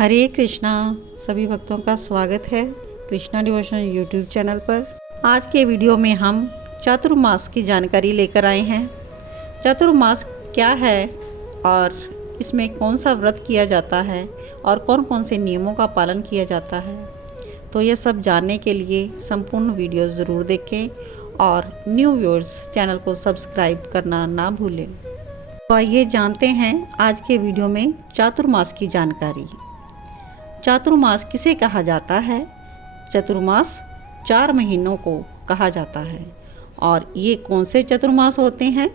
हरे कृष्णा। सभी भक्तों का स्वागत है कृष्णा डिवोशन यूट्यूब चैनल पर। आज के वीडियो में हम चातुर्मास की जानकारी लेकर आए हैं। चातुर्मास क्या है और इसमें कौन सा व्रत किया जाता है और कौन कौन से नियमों का पालन किया जाता है, तो ये सब जानने के लिए संपूर्ण वीडियो ज़रूर देखें और न्यू व्यूअर्स चैनल को सब्सक्राइब करना ना भूलें। तो आइए जानते हैं आज के वीडियो में चातुर्मास की जानकारी। चातुर्मास किसे कहा जाता है? चातुर्मास 4 महीनों को कहा जाता है। और ये कौन से चातुर्मास होते हैं?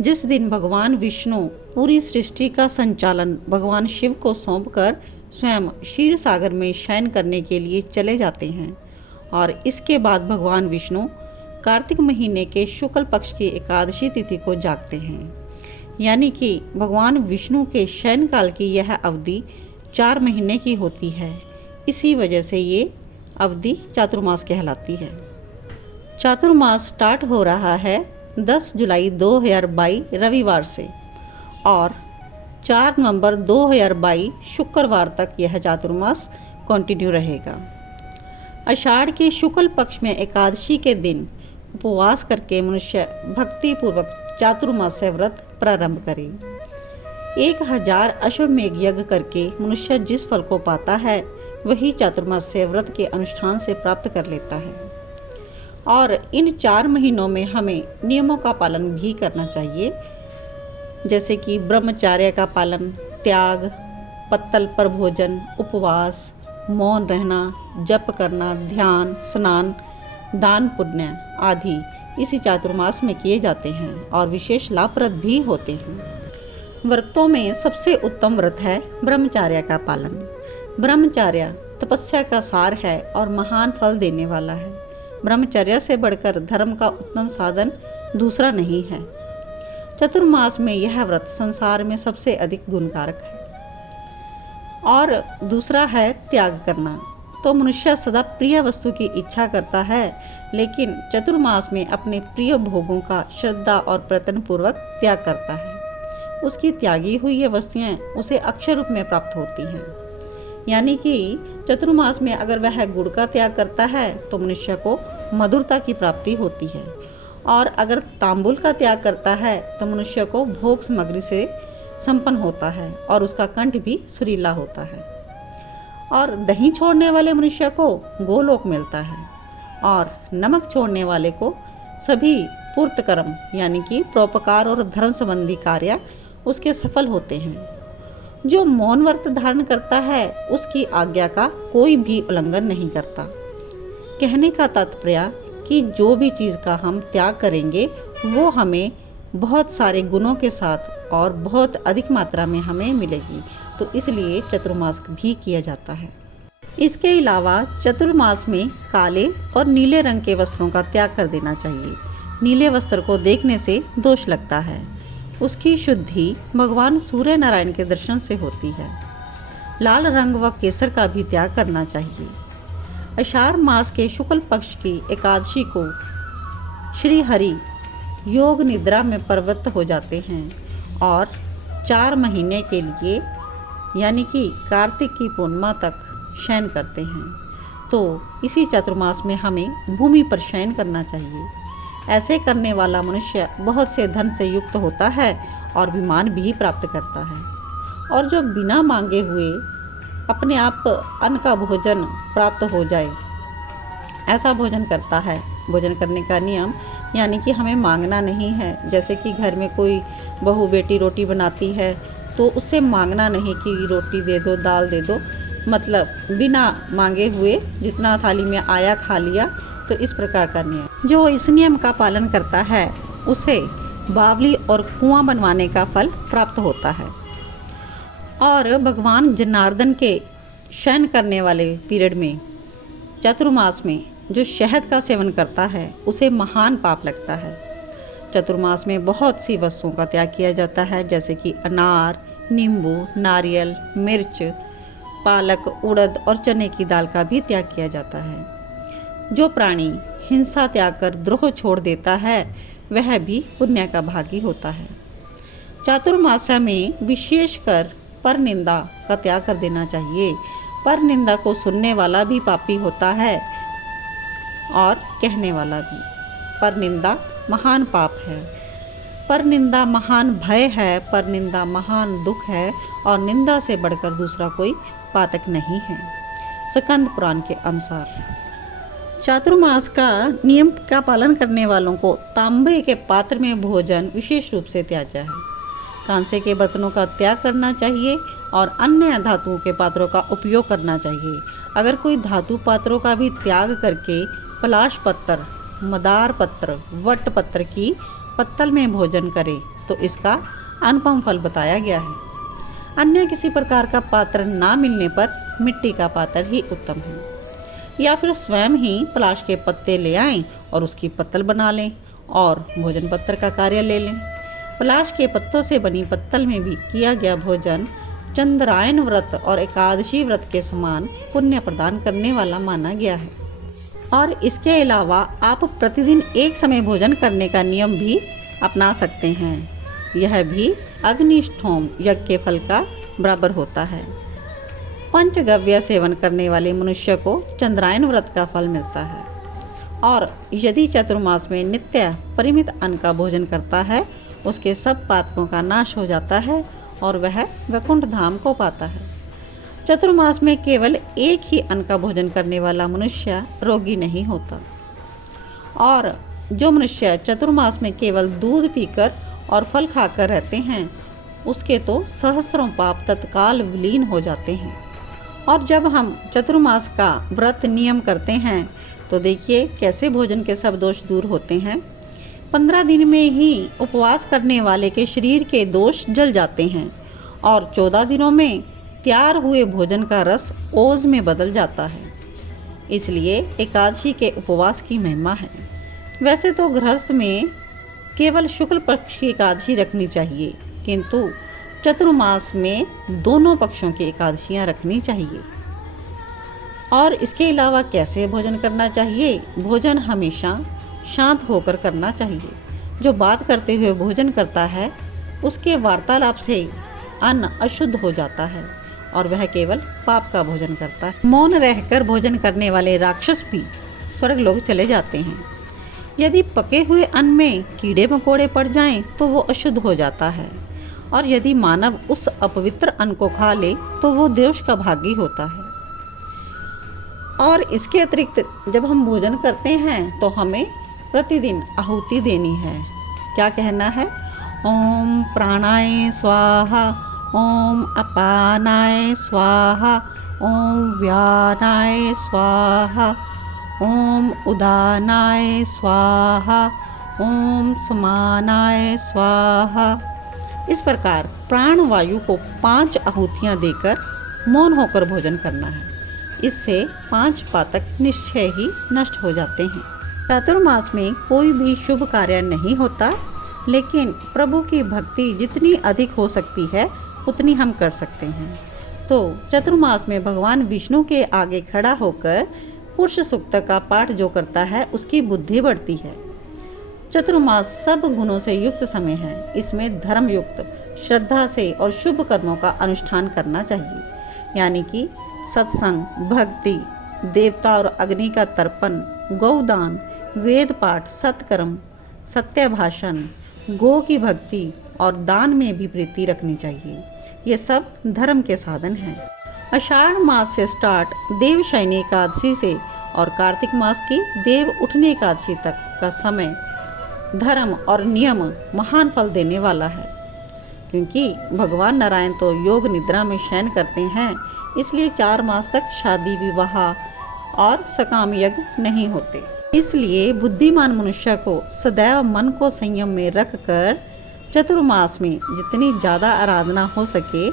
जिस दिन भगवान विष्णु पूरी सृष्टि का संचालन भगवान शिव को सौंपकर स्वयं क्षीर सागर में शयन करने के लिए चले जाते हैं, और इसके बाद भगवान विष्णु कार्तिक महीने के शुक्ल पक्ष की एकादशी तिथि को जागते हैं। यानी कि भगवान विष्णु के शयन काल की यह अवधि 4 महीने की होती है। इसी वजह से ये अवधि चातुर्मास कहलाती है। चातुर्मास स्टार्ट हो रहा है 10 जुलाई 2022 रविवार से और 4 नवंबर 2022 शुक्रवार तक यह चातुर्मास कंटिन्यू रहेगा। आषाढ़ के शुक्ल पक्ष में एकादशी के दिन उपवास करके मनुष्य भक्तिपूर्वक चातुर्मास व्रत प्रारंभ करे। 1000 अश्वमेघ यज्ञ करके मनुष्य जिस फल को पाता है वही चातुर्मास व्रत के अनुष्ठान से प्राप्त कर लेता है। और इन 4 महीनों में हमें नियमों का पालन भी करना चाहिए, जैसे कि ब्रह्मचर्य का पालन, त्याग, पत्तल पर भोजन, उपवास, मौन रहना, जप करना, ध्यान, स्नान, दान पुण्य आदि इसी चातुर्मास में किए जाते हैं और विशेष लाभप्रद भी होते हैं। व्रतों में सबसे उत्तम व्रत है ब्रह्मचर्य का पालन। ब्रह्मचर्य तपस्या का सार है और महान फल देने वाला है। ब्रह्मचर्य से बढ़कर धर्म का उत्तम साधन दूसरा नहीं है। चातुर्मास में यह व्रत संसार में सबसे अधिक गुणकारक है। और दूसरा है त्याग करना। तो मनुष्य सदा प्रिय वस्तु की इच्छा करता है, लेकिन चातुर्मास में अपने प्रिय भोगों का श्रद्धा और प्रयत्न पूर्वक त्याग करता है। उसकी त्यागी हुई ये वस्तुएं उसे अक्षय रूप में प्राप्त होती हैं। यानी कि चातुर्मास में अगर वह गुड़ का त्याग करता है तो मनुष्य को मधुरता की प्राप्ति होती है, और अगर तांबुल का त्याग करता है तो मनुष्य को भोग सामग्री से संपन्न होता है और उसका कंठ भी सुरीला होता है। और दही छोड़ने वाले मनुष्य को गोलोक मिलता है, और नमक छोड़ने वाले को सभी पूर्त कर्म यानी कि परोपकार और धर्म संबंधी कार्य उसके सफल होते हैं। जो मौन व्रत धारण करता है उसकी आज्ञा का कोई भी उल्लंघन नहीं करता। कहने का तात्पर्य कि जो भी चीज़ का हम त्याग करेंगे वो हमें बहुत सारे गुणों के साथ और बहुत अधिक मात्रा में हमें मिलेगी। तो इसलिए चातुर्मास भी किया जाता है। इसके अलावा चातुर्मास में काले और नीले रंग के वस्त्रों का त्याग कर देना चाहिए। नीले वस्त्र को देखने से दोष लगता है। उसकी शुद्धि भगवान सूर्य नारायण के दर्शन से होती है। लाल रंग व केसर का भी त्याग करना चाहिए। आषाढ़ मास के शुक्ल पक्ष की एकादशी को श्री हरि योग निद्रा में प्रवृत्त हो जाते हैं और 4 महीने के लिए यानी कि कार्तिक की पूर्णिमा तक शयन करते हैं। तो इसी चातुर्मास में हमें भूमि पर शयन करना चाहिए। ऐसे करने वाला मनुष्य बहुत से धन से युक्त होता है और विमान भी प्राप्त करता है। और जो बिना मांगे हुए अपने आप अन्न का भोजन प्राप्त हो जाए, ऐसा भोजन करता है। भोजन करने का नियम यानी कि हमें मांगना नहीं है। जैसे कि घर में कोई बहू बेटी रोटी बनाती है तो उससे मांगना नहीं कि रोटी दे दो, दाल दे दो, मतलब बिना मांगे हुए जितना थाली में आया खा लिया। तो इस प्रकार का नियम, जो इस नियम का पालन करता है उसे बावली और कुआं बनवाने का फल प्राप्त होता है। और भगवान जनार्दन के शयन करने वाले पीरियड में चातुर्मास में जो शहद का सेवन करता है उसे महान पाप लगता है। चातुर्मास में बहुत सी वस्तुओं का त्याग किया जाता है, जैसे कि अनार, नींबू, नारियल, मिर्च, पालक, उड़द और चने की दाल का भी त्याग किया जाता है। जो प्राणी हिंसा त्याग कर द्रोह छोड़ देता है वह भी पुण्य का भागी होता है। चातुर्मास में विशेषकर पर निंदा का त्याग कर देना चाहिए। पर निंदा को सुनने वाला भी पापी होता है और कहने वाला भी। पर निंदा महान पाप है, पर निंदा महान भय है, पर निंदा महान दुख है और निंदा से बढ़कर दूसरा कोई पातक नहीं है। स्कंद पुराण के अनुसार चातुर्मास का नियम का पालन करने वालों को तांबे के पात्र में भोजन विशेष रूप से त्याज्य है। कांसे के बर्तनों का त्याग करना चाहिए और अन्य धातुओं के पात्रों का उपयोग करना चाहिए। अगर कोई धातु पात्रों का भी त्याग करके पलाश पत्तर, मदार पत्र, वट पत्र की पत्तल में भोजन करे तो इसका अनुपम फल बताया गया है। अन्य किसी प्रकार का पात्र ना मिलने पर मिट्टी का पात्र ही उत्तम है, या फिर स्वयं ही पलाश के पत्ते ले आएं और उसकी पत्तल बना लें और भोजन पत्र का कार्य ले लें। पलाश के पत्तों से बनी पत्तल में भी किया गया भोजन चंद्रायन व्रत और एकादशी व्रत के समान पुण्य प्रदान करने वाला माना गया है। और इसके अलावा आप प्रतिदिन एक समय भोजन करने का नियम भी अपना सकते हैं। यह भी अग्निष्ठोम यज्ञ के फल का बराबर होता है। पंचगव्य सेवन करने वाले मनुष्य को चंद्रायन व्रत का फल मिलता है। और यदि चतुर्मास में नित्य परिमित अन्न का भोजन करता है, उसके सब पातकों का नाश हो जाता है और वह वैकुंठ धाम को पाता है। चतुर्मास में केवल एक ही अन्न का भोजन करने वाला मनुष्य रोगी नहीं होता। और जो मनुष्य चतुर्मास में केवल दूध पीकर और फल खाकर रहते हैं, उसके तो सहस्रों पाप तत्काल विलीन हो जाते हैं। और जब हम चतुर्मास का व्रत नियम करते हैं तो देखिए कैसे भोजन के सब दोष दूर होते हैं। 15 दिन में ही उपवास करने वाले के शरीर के दोष जल जाते हैं और 14 दिनों में तैयार हुए भोजन का रस ओज में बदल जाता है। इसलिए एकादशी के उपवास की महिमा है। वैसे तो गृहस्थ में केवल शुक्ल पक्ष की एकादशी रखनी चाहिए, किंतु चतुर्मास में दोनों पक्षों की एकादशियां रखनी चाहिए। और इसके अलावा कैसे भोजन करना चाहिए? भोजन हमेशा शांत होकर करना चाहिए। जो बात करते हुए भोजन करता है उसके वार्तालाप से अन्न अशुद्ध हो जाता है और वह केवल पाप का भोजन करता है। मौन रहकर भोजन करने वाले राक्षस भी स्वर्ग लोक चले जाते हैं। यदि पके हुए अन्न में कीड़े मकोड़े पड़ जाएं तो वो अशुद्ध हो जाता है, और यदि मानव उस अपवित्र अन्न को खा ले तो वो दोष का भागी होता है। और इसके अतिरिक्त जब हम भोजन करते हैं तो हमें प्रतिदिन आहुति देनी है। क्या कहना है? ओम प्राणाय स्वाहा, ओम अपानाय स्वाहा, ओम व्यानाय स्वाहा, ओम उदानाय स्वाहा, ओम समानाय स्वाहा। इस प्रकार प्राण वायु को 5 आहुतियाँ देकर मौन होकर भोजन करना है। इससे 5 पातक निश्चय ही नष्ट हो जाते हैं। चातुर्मास में कोई भी शुभ कार्य नहीं होता, लेकिन प्रभु की भक्ति जितनी अधिक हो सकती है उतनी हम कर सकते हैं। तो चतुर्मास में भगवान विष्णु के आगे खड़ा होकर पुरुष सूक्त का पाठ जो करता है उसकी बुद्धि बढ़ती है। चतुर्मास सब गुणों से युक्त समय है। इसमें धर्म युक्त श्रद्धा से और शुभ कर्मों का अनुष्ठान करना चाहिए, यानी कि सत्संग, भक्ति, देवता और अग्नि का तर्पण, गौदान, वेद पाठ, सत्कर्म, सत्य भाषण, गो की भक्ति और दान में भी प्रीति रखनी चाहिए। ये सब धर्म के साधन हैं। आषाढ़ मास से स्टार्ट देवशयनी एकादशी से और कार्तिक मास की देव उठनी एकादशी तक का समय धर्म और नियम महान फल देने वाला है, क्योंकि भगवान नारायण तो योग निद्रा में शयन करते हैं। इसलिए 4 मास तक शादी, विवाह और सकाम यज्ञ नहीं होते। इसलिए बुद्धिमान मनुष्य को सदैव मन को संयम में रखकर चतुर्मास में जितनी ज़्यादा आराधना हो सके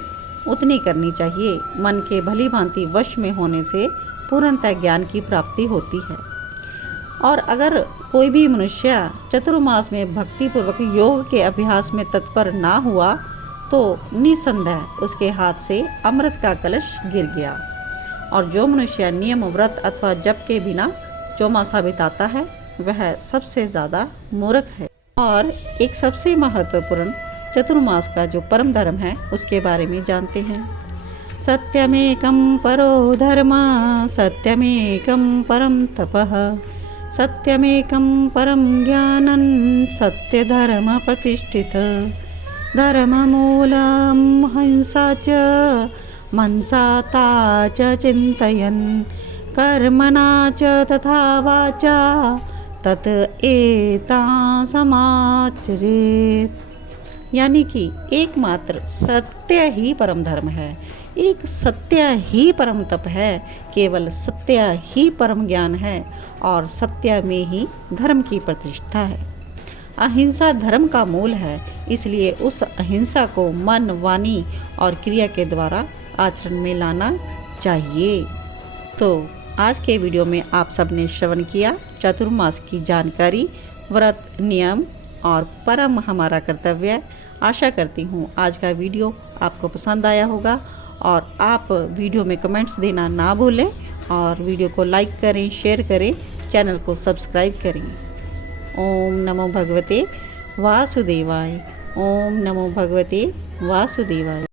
उतनी करनी चाहिए। मन के भली भांति वश में होने से पूर्णतः ज्ञान की प्राप्ति होती है। और अगर कोई भी मनुष्य चतुर्मास में भक्तिपूर्वक योग के अभ्यास में तत्पर ना हुआ तो निसंदेह उसके हाथ से अमृत का कलश गिर गया। और जो मनुष्य नियम, व्रत अथवा जप के बिना चौमासा बिताता है वह सबसे ज़्यादा मूर्ख है। और एक सबसे महत्वपूर्ण चतुर्मास का जो परम धर्म है उसके बारे में जानते हैं। सत्यमेकं परो धर्म, सत्यमेकं परम तपः, सत्यमेकं परम ज्ञानं, सत्य धर्म प्रतिष्ठित, धर्ममूलं हिंसा च मनसाता च चिन्तयन्, कर्मणा च तथा वाचा तत एतां समाचरेत्। यानी कि एकमात्र सत्य ही परम धर्म है, एक सत्य ही परम तप है, केवल सत्य ही परम ज्ञान है और सत्य में ही धर्म की प्रतिष्ठा है। अहिंसा धर्म का मूल है, इसलिए उस अहिंसा को मन, वाणी और क्रिया के द्वारा आचरण में लाना चाहिए। तो आज के वीडियो में आप सबने श्रवण किया चातुर्मास की जानकारी, व्रत, नियम और परम हमारा कर्तव्य। आशा करती हूँ आज का वीडियो आपको पसंद आया होगा और आप वीडियो में कमेंट्स देना ना भूलें और वीडियो को लाइक करें, शेयर करें, चैनल को सब्सक्राइब करें। ओम नमो भगवते वासुदेवाय। ओम नमो भगवते वासुदेवाय।